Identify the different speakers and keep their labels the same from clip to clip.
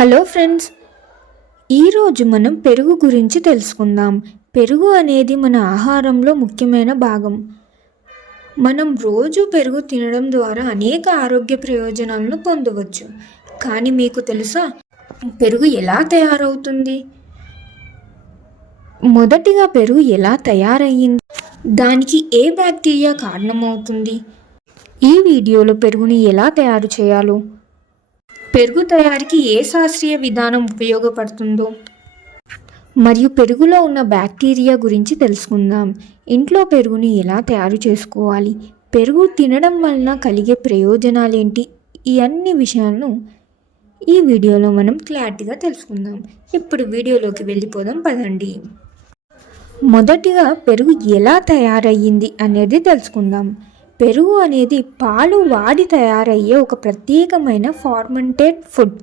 Speaker 1: Hello friends ఈరోజు మనం పెరుగు గురించి తెలుసుకుందాం. పెరుగు అనేది మన ఆహారంలో ముఖ్యమైన భాగం. మనం రోజు పెరుగు తినడం ద్వారా అనేక ఆరోగ్య ప్రయోజనాలను పొందవచ్చు. కానీ మీకు తెలుసా పెరుగు ఎలా తయారవుతుంది? మొదటిగా పెరుగు ఎలా తయారయ్యింది? దానికి ఏ బ్యాక్టీరియా కారణమవుతుంది? ఈ వీడియోలో పెరుగుని ఎలా తయారు చేయాలో పెరుగు తయారీకి ఏ శాస్త్రీయ విధానం ఉపయోగపడుతుందో? మరియు పెరుగులో ఉన్న బ్యాక్టీరియా గురించి తెలుసుకుందాం. ఇంట్లో పెరుగుని ఎలా తయారు చేసుకోవాలి? పెరుగు తినడం వలన కలిగే ప్రయోజనాలేంటి? ఈ అన్ని విషయాలను ఈ వీడియోలో మనం క్లారిటీగా తెలుసుకుందాం. ఇప్పుడు వీడియోలోకి వెళ్ళిపోదాం పదండి. మొదటిగా పెరుగు ఎలా తయారయ్యింది అనేది తెలుసుకుందాం. పెరుగు అనేది పాలు వాడి తయారయ్యే ఒక ప్రత్యేకమైన ఫార్మెంటెడ్ ఫుడ్.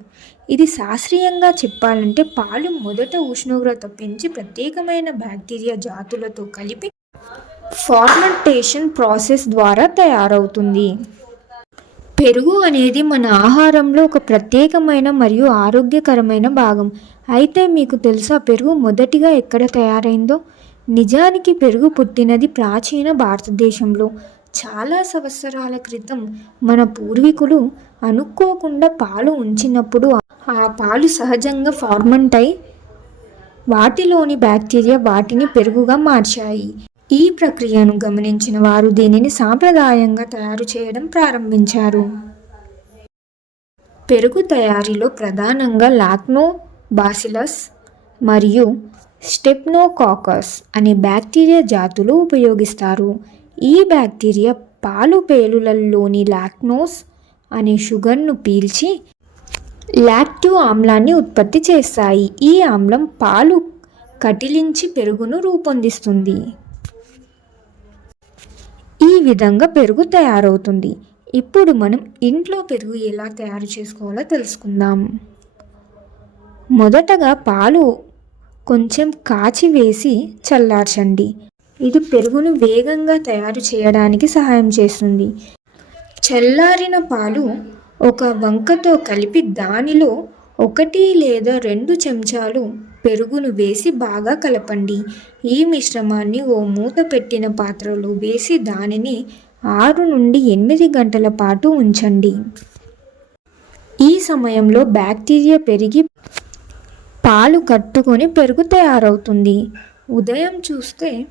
Speaker 1: ఇది శాస్త్రీయంగా చెప్పాలంటే పాలు మొదట ఉష్ణోగ్రత పెంచి ప్రత్యేకమైన బ్యాక్టీరియా జాతులతో కలిపి ఫార్మెంటేషన్ ప్రాసెస్ ద్వారా తయారవుతుంది. పెరుగు అనేది మన ఆహారంలో ఒక ప్రత్యేకమైన మరియు ఆరోగ్యకరమైన భాగం. అయితే మీకు తెలుసా పెరుగు మొదటిగా ఎక్కడ తయారైందో? నిజానికి పెరుగు పుట్టినది ప్రాచీన భారతదేశంలో. చాలా సంవత్సరాల క్రితం మన పూర్వీకులు అనుకోకుండా పాలు ఉంచినప్పుడు ఆ పాలు సహజంగా ఫార్మంట్ అయి వాటిలోని బ్యాక్టీరియా వాటిని పెరుగుగా మార్చాయి. ఈ ప్రక్రియను గమనించిన వారు దీనిని సాంప్రదాయంగా తయారు చేయడం ప్రారంభించారు. పెరుగు తయారీలో ప్రధానంగా లాక్నో బాసిలస్ మరియు స్టెప్నోకాకస్ అనే బ్యాక్టీరియా జాతులు ఉపయోగిస్తారు. ఈ బ్యాక్టీరియా పాలు పేలులలోని లాక్నోస్ అనే షుగర్ను పీల్చి లాక్టివ్ ఆమ్లాన్ని ఉత్పత్తి చేస్తాయి. ఈ ఆమ్లం పాలు కటిలించి పెరుగును రూపొందిస్తుంది. ఈ విధంగా పెరుగు తయారవుతుంది. ఇప్పుడు మనం ఇంట్లో పెరుగు ఎలా తయారు చేసుకోవాలో తెలుసుకుందాం. మొదటగా పాలు కొంచెం కాచి వేసి చల్లార్చండి. ఇది పెరుగును వేగంగా తయారు చేయడానికి సహాయం చేస్తుంది. చల్లారిన పాలు ఒక వంకతో కలిపి దానిలో ఒకటి లేదా రెండు చెంచాలు పెరుగును వేసి బాగా కలపండి. ఈ మిశ్రమాన్ని ఓ మూత పెట్టిన పాత్రలో వేసి దానిని ఆరు నుండి ఎనిమిది గంటల పాటు ఉంచండి. ఈ సమయంలో బ్యాక్టీరియా పెరిగి పాలు కట్టుకొని పెరుగు తయారవుతుంది. ఉదయం చూస్తే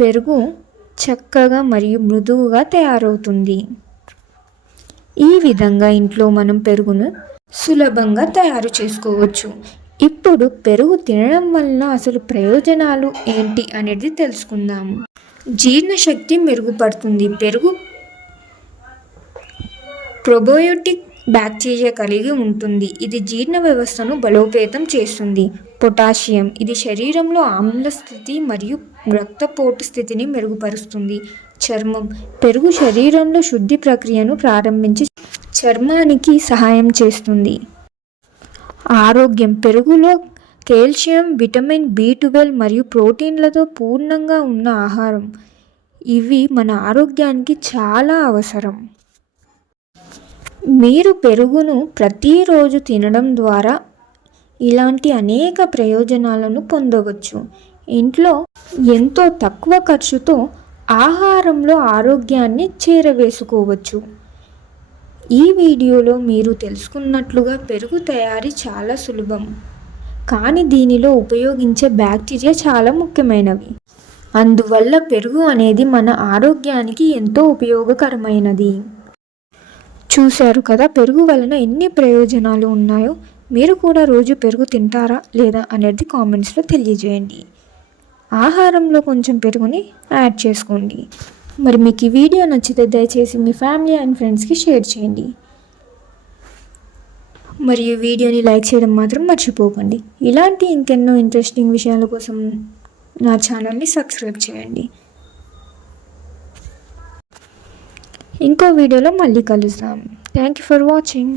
Speaker 1: పెరుగు చక్కగా మరియు మృదువుగా తయారవుతుంది. ఈ విధంగా ఇంట్లో మనం పెరుగును సులభంగా తయారు చేసుకోవచ్చు. ఇప్పుడు పెరుగు తినడం వలన అసలు ప్రయోజనాలు ఏంటి అనేది తెలుసుకుందాము జీర్ణశక్తి మెరుగుపడుతుంది. పెరుగు ప్రొబయోటిక్ బ్యాక్టీరియా కలిగి ఉంటుంది. ఇది జీర్ణ వ్యవస్థను బలోపేతం చేస్తుంది. పొటాషియం ఇది శరీరంలో ఆమ్ల స్థితి మరియు రక్తపోటు స్థితిని మెరుగుపరుస్తుంది. చర్మం పెరుగు శరీరంలో శుద్ధి ప్రక్రియను ప్రారంభించి చర్మానికి సహాయం చేస్తుంది. ఆరోగ్యం పెరుగులో కాల్షియం విటమిన్ బి ట్వెల్వ్ మరియు ప్రోటీన్లతో పూర్ణంగా ఉన్న ఆహారం. ఇవి మన ఆరోగ్యానికి చాలా అవసరం. మీరు పెరుగును ప్రతిరోజు తినడం ద్వారా ఇలాంటి అనేక ప్రయోజనాలను పొందవచ్చు. ఇంట్లో ఎంతో తక్కువ ఖర్చుతో ఆహారంలో ఆరోగ్యాన్ని చేరవేసుకోవచ్చు. ఈ వీడియోలో మీరు తెలుసుకున్నట్లుగా పెరుగు తయారీ చాలా సులభం. కానీ దీనిలో ఉపయోగించే బ్యాక్టీరియా చాలా ముఖ్యమైనవి. అందువల్ల పెరుగు అనేది మన ఆరోగ్యానికి ఎంతో ఉపయోగకరమైనది. చూశారు కదా పెరుగు వలన ఎన్ని ప్రయోజనాలు ఉన్నాయో మీరు కూడా రోజు పెరుగు తింటారా లేదా అనేది కామెంట్స్లో తెలియజేయండి. ఆహారంలో కొంచెం పెరుగుని యాడ్ చేసుకోండి. మరి మీకు ఈ వీడియో నచ్చితే దయచేసి మీ ఫ్యామిలీ అండ్ ఫ్రెండ్స్కి షేర్ చేయండి. మరియు వీడియోని లైక్ చేయడం మాత్రం మర్చిపోకండి. ఇలాంటి ఇంకెన్నో ఇంట్రెస్టింగ్ విషయాల కోసం నా ఛానల్ని సబ్స్క్రైబ్ చేయండి. ఇంకో వీడియోలో మళ్ళీ కలుద్దాం. Thank you for watching